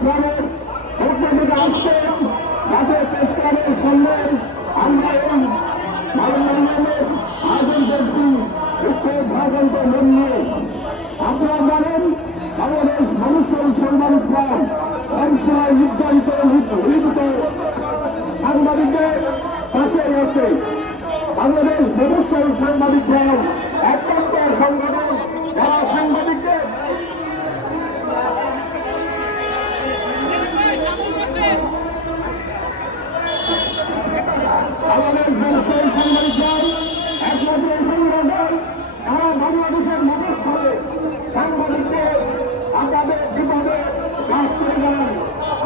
ক্লাবের পক্ষ থেকে আসছে জাতীয় প্রেস ক্লাবের সামনে আমরা এই মানববন্ধনের আয়োজন করছি ভাগন্ত মন নিয়ে। আপনারা জানেন বাংলাদেশ মানুষের সাংবাদিক ক্লাব সবসময় নির্যাতিত নিপীড়িত সাংবাদিকদের পাশে আছে। বাংলাদেশ মানুষের সাংবাদিক ক্লাব একমাত্র সংগঠন যারা সাংবাদিকদের বাংলাদেশ মানুষের সাংবাদিক ক্লাব একমাত্র সংগঠন যারা বাংলাদেশের মধ্যস্থলে সাংবাদিকদের আপনাদের বিপদে কাজ করে যান।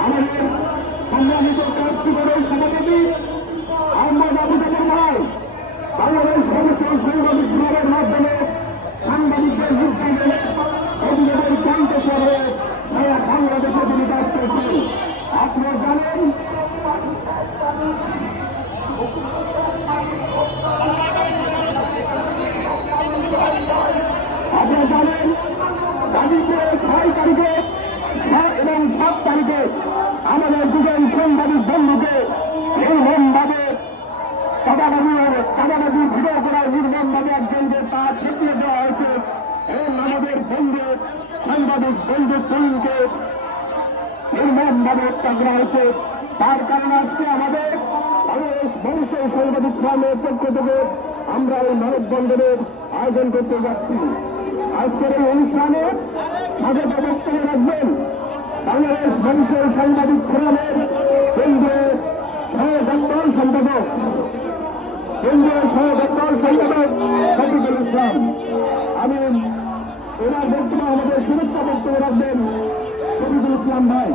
আমাদের সম্মানিত কাজটিকারের সভাপতি আহমদ আবু জাফর ভাই বাংলাদেশ মানুষের সাংবাদিক ক্লাবের মাধ্যমে সাংবাদিকদের নির্যাতনের অভিযোগের কণ্ঠস্বরে সারা বাংলাদেশে তিনি কাজ করছেন। আপনারা জানেন গাজীপুরে 6 তারিখে এবং 7 তারিখে আমাদের দুজন সাংবাদিক বন্ধুকে নির্মমভাবে চাঁদাবাজি ভিডিও করার নির্মমভাবে একজনকে তা ঠেকিয়ে দেওয়া হয়েছে এবং আমাদের বন্ধু সাংবাদিক বন্ধু তরুণকে নির্মমভাবে হত্যা করা হয়েছে। তার কারণে আজকে আমাদের বাংলাদেশ মানুষের সাংবাদিক ক্লাবের পক্ষ থেকে আমরা এই মানববন্ধনের আয়োজন করতে যাচ্ছি। আজকের এই অনুষ্ঠানে স্বাগত বক্তব্য রাখবেন বাংলাদেশ মানুষের সাংবাদিক ক্লাবের কেন্দ্রীয় সহযোগী সম্পাদক শফিকুল ইসলাম। আমি ওনার বক্তব্য আমাদের শুভেচ্ছা বক্তব্য রাখবেন শফিকুল ইসলাম ভাই।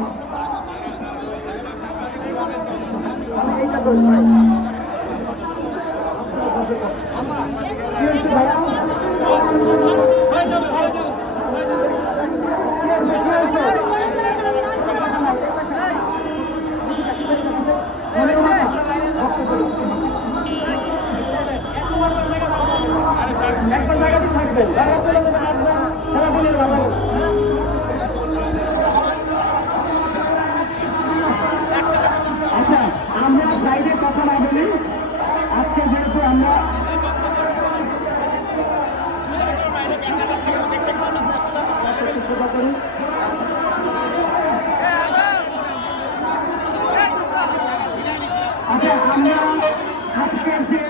একবার জায়গাতে থাকবেন আচ্ছা, আমরা সাইডে কথা না বলি। আজকে যেহেতু আমরা আচ্ছা আমরা আজকে যে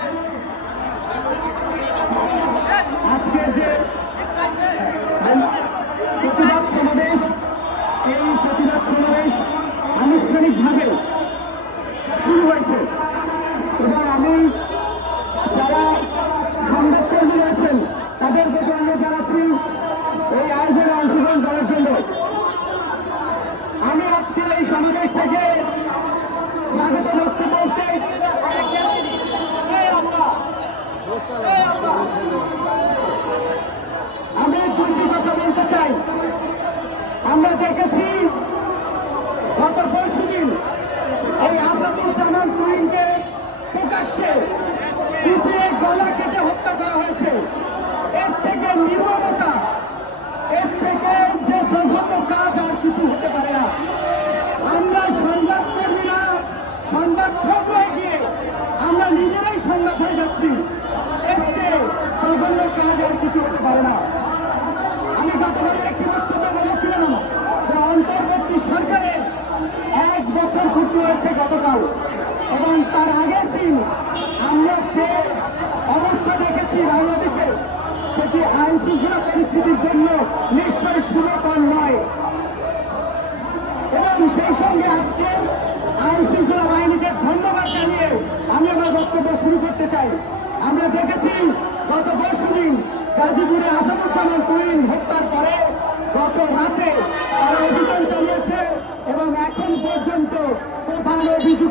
প্রতিবাদ সমাবেশ, এই প্রতিবাদ সমাবেশ আনুষ্ঠানিকভাবে শুরু হয়েছে এবং আমি যারা সংবাদকর্মী রয়েছেন তাদের প্রতি অনুরোধ জানাচ্ছি এই আয়োজনে অংশগ্রহণ করার জন্য। আমি আজকে এই সমাবেশ থেকে স্বাগত বক্তব্য করতে আমি দুটি কথা বলতে চাই। আমরা দেখেছি গত পরশুদিন এই আসাদুজ্জামান তুহিনকে প্রকাশ্যে পিটিয়ে গলা কেটে হত্যা করা হয়েছে। এর থেকে নির্মমতা, এর থেকে যে জঘন্য কাজ আর কিছু হতে পারে না। আমরা সংবাদকর্মীরা সংবাদ সংগ্রহে গিয়ে আমরা নিজেরাই সংবাদ হয়ে যাচ্ছি। এর চেয়ে জঘন্য কাজ আর কিছু হতে পারে না। আমি গতকাল একটি বক্তব্যে বলেছিলাম যে অন্তর্বর্তী সরকারের 1 বছর পূর্তি হয়েছে গতকাল, এবং তার আগের দিন আমরা যে অবস্থা দেখেছি বাংলাদেশে সেটি আইন শৃঙ্খলা পরিস্থিতির জন্য নিশ্চয়ই সুরকর নয়। এবং সেই সঙ্গে আজকে আইন শৃঙ্খলা বাহিনীকে ধন্যবাদ জানিয়ে আমি আমার বক্তব্য শুরু করতে চাই। আমরা দেখেছি গত পরশুদিন গাজীপুরে আসাদুজ্জামান তুহিন হত্যার পরে গত রাতে তারা অভিযান চালিয়েছে এবং এখন পর্যন্ত প্রধান অভিযুক্ত